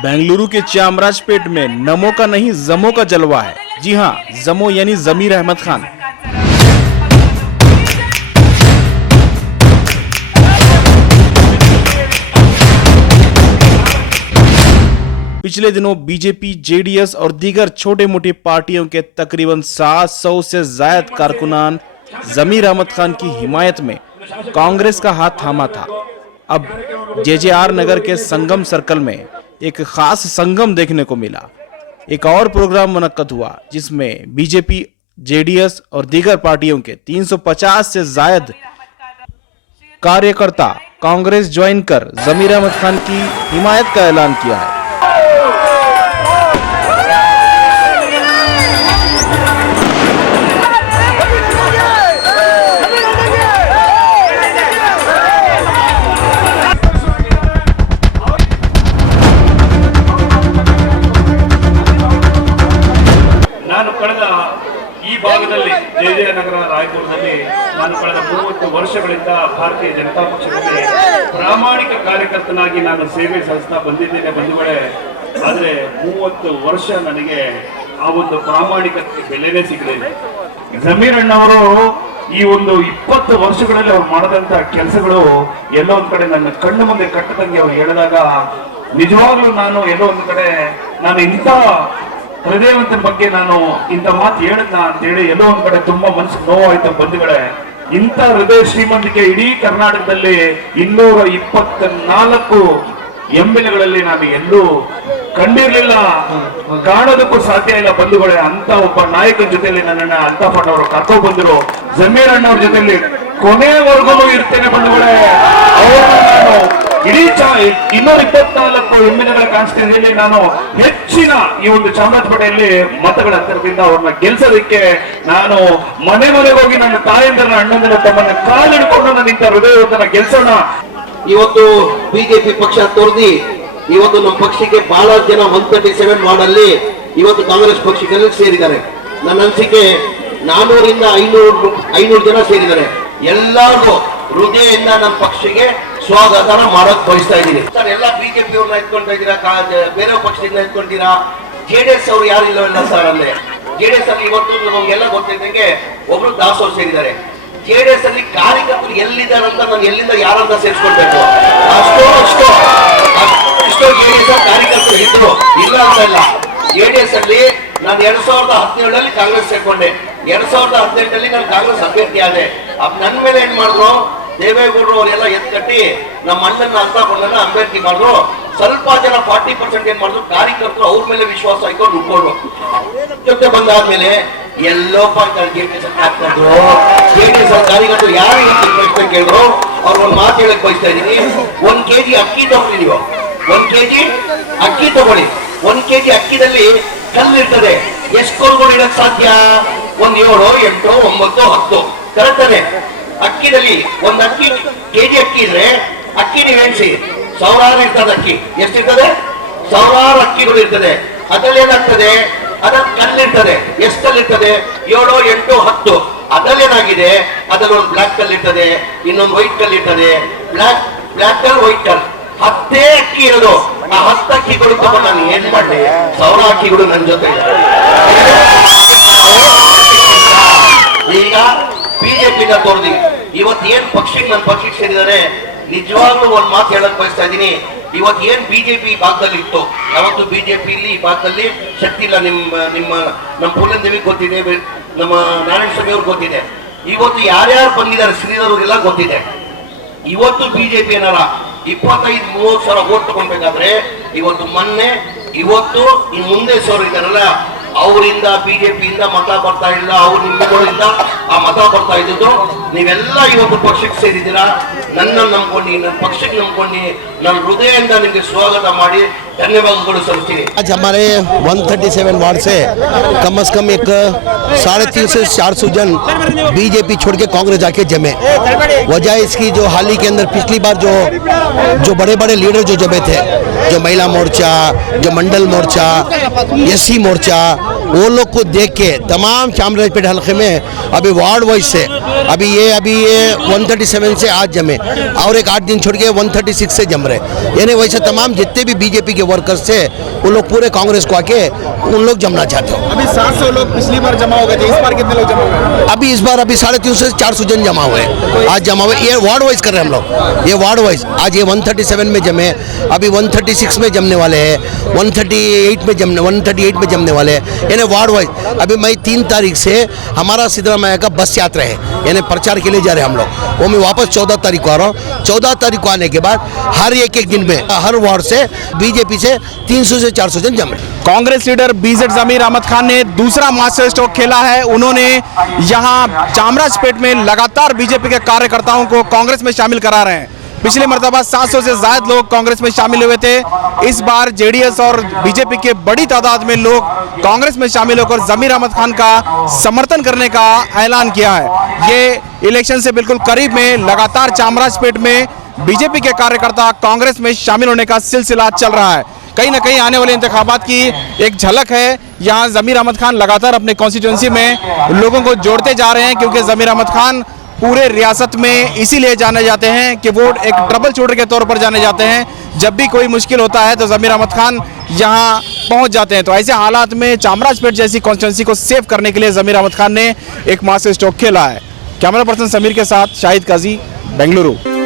बेंगलुरु के चामराजपेट में नमो का नहीं जमो का जलवा है। जी हां, जमो यानी जमीर अहमद खान। पिछले दिनों बीजेपी, जेडीएस और दीगर छोटे मोटी पार्टियों के तकरीबन 700 से जायद कारकुनान जमीर अहमद खान की हिमायत में कांग्रेस का हाथ थामा था। अब जेजेआर नगर के संगम सर्कल में एक खास संगम देखने को मिला। एक और प्रोग्राम मुनक्कद हुआ जिसमें बीजेपी, जेडीएस और दीगर पार्टियों के 350 से जायद कार्यकर्ता कांग्रेस ज्वाइन कर जमीर अहमद खान की हिमायत का ऐलान किया है। ನಾನು ಕಳೆದ ಈ ಭಾಗದಲ್ಲಿ ಜಯನಗರ ರಾಯಪುರದಲ್ಲಿ ನಾನು ಕಳೆದ 30 ವರ್ಷಗಳಿಂದ ಭಾರತೀಯ ಜನತಾ ಪಕ್ಷದಲ್ಲಿ ಪ್ರಾಮಾಣಿಕ ಕಾರ್ಯಕರ್ತನಾಗಿ ನಾನು ಸೇವೆ ಸಲ್ಲಿಸ್ತಾ ಬಂದಿದ್ದೇನೆ ಬಂಧುಗಳೇ. ಆದರೆ 30 ವರ್ಷ ನನಗೆ ಆ ಒಂದು ಪ್ರಾಮಾಣಿಕತೆ ಬೆಲೆನೇ ಸಿಗಲಿಲ್ಲ. ಜಮೀರ್ ಅಣ್ಣವರು ಈ ಒಂದು 20 ವರ್ಷಗಳಲ್ಲಿ ಅವ್ರು ಮಾಡದಂತ ಕೆಲಸಗಳು ಎಲ್ಲೋ ಒಂದ್ ಕಡೆ ನನ್ನ ಕಣ್ಣು ಮುಂದೆ ಕಟ್ಟದಂಗೆ ಅವ್ರು ಹೇಳಿದಾಗ ನಿಜವಾಗ್ಲೂ ನಾನು ಎಲ್ಲೋ ಒಂದ್ ಕಡೆ ನಾನು ಇಂಥ ಹೃದಯವಂತನ ಬಗ್ಗೆ ನಾನು ಇಂಥ ಮಾತು ಹೇಳದ್ನ ಅಂತ ಹೇಳಿ ಎಲ್ಲೋ ಒಂದ್ ಕಡೆ ತುಂಬಾ ಮನಸ್ಸಿಗೆ ನೋವಾಯ್ತು ಬಂಧುಗಳೇ. ಇಂಥ ಹೃದಯ ಶ್ರೀಮಂತಿಕೆ ಇಡೀ ಕರ್ನಾಟಕದಲ್ಲಿ 224 ಎಂಎಲ್ಎಗಳಲ್ಲಿ ನಾನು ಎಲ್ಲೂ ಕಂಡಿರ್ಲಿಲ್ಲ, ಕಾಣೋದಕ್ಕೂ ಸಾಧ್ಯ ಇಲ್ಲ ಬಂಧುಗಳೇ. ಅಂತ ಒಬ್ಬ ನಾಯಕನ ಜೊತೆಯಲ್ಲಿ ನನ್ನನ್ನ ಅಲ್ತಾಫ್ ಅಣ್ಣ ಅವರು ಕರ್ಕೊಂಡು ಬಂದರು. ಜಮೀರ್ ಅಣ್ಣವ್ರ ಜೊತೆಯಲ್ಲಿ ಕೊನೆವರೆಗೂ ಇರ್ತೇನೆ ಬಂಧುಗಳೇ. ನಾನು ಇಡೀ 224 ಎಂಎಲ್ಎಗಳ ಕಾನ್ಸ್ಟಿಟ್ಯೂನ್ಸಿಯಲ್ಲಿ ನಾನು ಹೆಚ್ಚಿನ ಈ ಒಂದು ಚಾಮರಾಜಪೇಟೆಯಲ್ಲಿ ಮತಗಳ ಅಂತರದಿಂದ ಅವ್ರನ್ನ ಗೆಲ್ಸೋದಕ್ಕೆ ನಾನು ಮನೆ ಮನೆಗೆ ಹೋಗಿ ನನ್ನ ತಾಯಂದಿರನ್ನ, ಅಣ್ಣಂದಿರ, ತಮ್ಮನ್ನ ಕಾಲಿಡ್ಕೊಂಡು ನಾನು ಇಂಥ ಹೃದಯವಂತನ ಗೆಲ್ಸೋಣ. ಇವತ್ತು ಬಿಜೆಪಿ ಪಕ್ಷ ತೊರೆದಿ ಇವತ್ತು ನಮ್ಮ ಪಕ್ಷಕ್ಕೆ ಬಹಳ ಜನ 137 ವಾರ್ಡಲ್ಲಿ ಇವತ್ತು ಕಾಂಗ್ರೆಸ್ ಪಕ್ಷದಲ್ಲಿ ಸೇರಿದ್ದಾರೆ. ನನ್ನ ಅನಿಸಿಕೆ 400 ರಿಂದ 500 ಜನ ಸೇರಿದ್ದಾರೆ. ಎಲ್ಲರಿಗೂ ಹೃದಯದಿಂದ ನನ್ನ ಪಕ್ಷಕ್ಕೆ ಸ್ವಾಗತ ಮಾಡಕ್ ಬಯಸ್ತಾ ಇದ್ದೀನಿ ಸರ್. ಎಲ್ಲ ಬಿಜೆಪಿ ಅವ್ರನ್ನ ಎತ್ಕೊಳ್ತಾ ಇದ್ದೀರಾ, ಬೇರೆ ಪಕ್ಷದಿಂದ ಎತ್ಕೊಂತೀರಾ. ಜೆಡಿಎಸ್ ಅವರು ಯಾರು ಇಲ್ಲವಲ್ಲ ಸರ್. ಅಲ್ಲೇ ಜೆಡಿಎಸ್ ಅಲ್ಲಿ ಇವತ್ತು ನಮ್ಗೆಲ್ಲ ಗೊತ್ತಿದ್ದಂಗೆ ಒಬ್ರು ದಾಸೋರ್ ಸೇರಿದ್ದಾರೆ. ಜೆಡಿಎಸ್ ಅಲ್ಲಿ ಕಾರ್ಯಕರ್ತರು ಎಲ್ಲಿದ್ದಾರೆ ಅಂತ ನಾನು ಎಲ್ಲಿಂದ ಯಾರನ್ನ ಸೇರಿಸ್ಕೊಳ್ಬೇಕು. ಅಷ್ಟೋ ಜೆಡಿಎಸ್ ಕಾರ್ಯಕರ್ತರು ಇದ್ರು, ಇಲ್ಲ ಅಂತ ಇಲ್ಲ. ಜೆಡಿಎಸ್ ಅಲ್ಲಿ ನಾನು 2017 ಕಾಂಗ್ರೆಸ್ ಸೇರ್ಕೊಂಡೆ. 2018 ನಾನು ಕಾಂಗ್ರೆಸ್ ಅಭ್ಯರ್ಥಿ ಆದೆ. ನನ್ನ ಮೇಲೆ ಏನ್ ಮಾಡಿದ್ರು, ದೇವೇಗೌಡರು ಅವರೆಲ್ಲ ಎತ್ಕಟ್ಟಿ ನಮ್ಮ ಅಣ್ಣನ ಅಲ್ತಾಫ್ ಅಭ್ಯರ್ಥಿ ಮಾಡಿದ್ರು. ಸ್ವಲ್ಪ ಜನ 40% ಏನ್ ಮಾಡಿದ್ರು, ಕಾರ್ಯಕರ್ತರು ಅವ್ರ ಮೇಲೆ ವಿಶ್ವಾಸ ಇಟ್ಕೊಂಡು ನುಡ್ಕೊಂಡು ಜೊತೆ ಬಂದಾದ್ಮೇಲೆ ಎಲ್ಲೋಪ ಜೆಡಿಎಸ್ ಹಾಕ್ತಿದ್ರು. ಜೆಡಿಎಸ್ ಕಾರ್ಯಕರ್ತರು ಯಾರು ಕೇಳಿದ್ರು ಅವ್ರು ಒಂದ್ ಮಾತು ಹೇಳಕ್ ಬಯಸ್ತಾ ಇದೀನಿ. 1 kg ಅಕ್ಕಿ ತಗೊಳ್ಳಿ, ನೀವು 1 kg ಅಕ್ಕಿ ತಗೊಳ್ಳಿ. 1 kg ಅಕ್ಕಿದಲ್ಲಿ ಕಲ್ಲಿರ್ತದೆ. ಎಷ್ಟು ಕೊಲ್ಗಳು ಇಡಕ್ ಸಾಧ್ಯ? 1 7 8 9 10 ಕರೆಕ್ಟಾನೆ. ಅಕ್ಕಿದಲ್ಲಿ ಒಂದು ಅಕ್ಕಿ ಕೆಜಿ ಅಕ್ಕಿ ಇದ್ರೆ ಅಕ್ಕಿ ನೀವು ಎಣಿಸಿ, ಸಾವಿರಾರು ಇರ್ತದೆ ಅಕ್ಕಿ. ಎಷ್ಟಿರ್ತದೆ? ಸಾವಿರಾರು ಅಕ್ಕಿಗಳು ಇರ್ತದೆ. ಅದ್ರಲ್ಲಿ ಏನಾಗ್ತದೆ, ಅದ್ರಲ್ಲಿ ಕಲ್ಲಿರ್ತದೆ. ಎಷ್ಟು ಕಲ್ಲಿರ್ತದೆ? 7 8 10. ಅದ್ರಲ್ಲಿ ಏನಾಗಿದೆ, ಅದ್ರಲ್ಲಿ ಒಂದು ಬ್ಲಾಕ್ ಕಲ್ ಇರ್ತದೆ, ಇನ್ನೊಂದು ವೈಟ್ ಕಲ್ ಇರ್ತದೆ. ಬ್ಲಾಕ್ ಕಲ್, ವೈಟ್ ಕಲ್, 10 ಅಕ್ಕಿ ಇರೋದು. ಆ 10 ಅಕ್ಕಿಗಳು ತಗೊಂಡು ನಾನು ಏನ್ ಮಾಡ್ಲಿ? 1000 ಅಕ್ಕಿಗಳು ನನ್ನ ಜೊತೆ. ಈಗ ಬಿಜೆಪಿನ ತೋರ್ದಿ ಇವತ್ತು ಏನ್ ಪಕ್ಷಕ್ಕೆ ನನ್ನ ಪಕ್ಷಕ್ಕೆ ಸೇರಿದ್ದಾರೆ. ನಿಜವಾಗ್ಲೂ ಒಂದ್ ಮಾತು ಹೇಳಕ್ ಬಯಸ್ತಾ ಇದ್ದೀನಿ. ಇವತ್ತು ಏನ್ ಬಿಜೆಪಿ ಭಾಗದಲ್ಲಿ ಇತ್ತು, ಯಾವತ್ತು ಬಿಜೆಪಿ ಇಲ್ಲಿ ಈ ಭಾಗದಲ್ಲಿ ಶಕ್ತಿ ಇಲ್ಲ. ನಮ್ಮ ಪೂಲನ್ ಗೊತ್ತಿದೆ, ನಮ್ಮ ನಾರಾಯಣ ಸ್ವಾಮಿ ಅವ್ರಿಗೆ ಗೊತ್ತಿದೆ. ಇವತ್ತು ಯಾರ್ಯಾರು ಬಂದಿದ್ದಾರೆ ಶ್ರೀಧರ್ಗೆಲ್ಲ ಗೊತ್ತಿದೆ. ಇವತ್ತು ಬಿಜೆಪಿ ಏನಾರ 25-30 ಸಾವಿರ ವೋಟ್ ತಗೊಳ್ಬೇಕಾದ್ರೆ ಇವತ್ತು ಇವತ್ತು ಈ ಮುಂದೆ ಸೋರು ಇದ್ದಾರಲ್ಲ ಅವರಿಂದ ಬಿಜೆಪಿಯಿಂದ ಮತ ಬರ್ತಾ ಇಲ್ಲ. ಅವ್ರು ನಿಮ್ಮಗಳಿಂದ ಆ ಮತ ಬರ್ತಾ ಇದ್ದು. ನೀವೆಲ್ಲ ಇವತ್ತು ಪಕ್ಷಕ್ಕೆ ಸೇರಿದ್ದೀರಾ. ನನ್ನ ನಂಬ್ಕೊಂಡು, ನನ್ನ ಪಕ್ಷಕ್ಕೆ ನಂಬ್ಕೊಂಡು ನನ್ನ ಹೃದಯದಿಂದ ನಿಮಗೆ ಸ್ವಾಗತ ಮಾಡಿ धन्यवाद सल्ती। आज हमारे 137 वार्ड से कम एक 350 से 400 जन बीजेपी छोड़ के कांग्रेस जाके जमे। वजह इसकी जो हाल ही के अंदर पिछली बार जो बड़े बड़े लीडर जो जमे थे, जो महिला मोर्चा, जो मंडल मोर्चा, एससी मोर्चा, वो लोग को देख के तमाम चामराजपेट हल्के में अभी वार्ड वाइज से अभी ये 137 से आज जमे और एक 8 दिन छोड़ के 136 से जम जम रहे, यानी वैसे तमाम जितने भी बीजेपी के वर्कर्स थे वो लोग पूरे कांग्रेस को आके उन लोग जमना चाहते हो। अभी 700 लोग पिछली बार जमा हो गए थे, इस बार कितने लोग जमा हुए? अभी इस बार 350 से 400 जन जमा हुए, आज जमा हुए। ये वार्ड वाइज कर रहे हैं हम लोग, ये वार्ड वाइज। आज ये 137 में जमे, अभी 136 में जमने वाले हैं, 138 में जमने वाले हैं, यानी वार्ड वाइज। अभी मई 3 तारीख से हमारा सिद्धरामैया का बस यात्रा है, यानी प्रचार के लिए जा रहे हैं हम लोग। वो मैं वापस 14 तारीख को आ रहा हूँ। 14 तारीख को आने के बाद हर एक दिन में हर वार्ड से बीजेपी से 300 से 400 जन जम रहे। कांग्रेस लीडर बीजेड जमीर अहमद खान ने दूसरा मास्टर स्ट्रोक खेला है। उन्होंने यहां चामराजपेट में लगातार बीजेपी के कार्यकर्ताओं को कांग्रेस में शामिल करा रहे हैं। पिछले मर्तबा 700 से ज्यादा लोग कांग्रेस में शामिल हुए थे। इस बार जेडीएस और बीजेपी के बड़ी तादाद में लोग कांग्रेस में शामिल होकर जमीर अहमद खान का समर्थन करने का ऐलान किया है। ये इलेक्शन से बिल्कुल करीब में लगातार चामराजपेट में बीजेपी के कार्यकर्ता कांग्रेस में शामिल होने का सिलसिला चल रहा है। कहीं ना कहीं आने वाले इंतखाबात की एक झलक है। यहाँ जमीर अहमद खान लगातार अपने कॉन्स्टिट्यूंसी में लोगों को जोड़ते जा रहे हैं, क्योंकि जमीर अहमद खान पूरे रियासत में इसीलिए जाने जाते हैं कि वो एक ट्रबल शूटर के तौर पर जाने जाते हैं। जब भी कोई मुश्किल होता है तो जमीर अहमद खान यहाँ पहुँच जाते हैं। तो ऐसे हालात में चामराजपेट जैसी कॉन्स्टिट्यूंसी को सेव करने के लिए जमीर अहमद खान ने एक मास्टर स्ट्रोक खेला है। कैमरा पर्सन समीर के साथ शाहिद काजी, बेंगलुरु।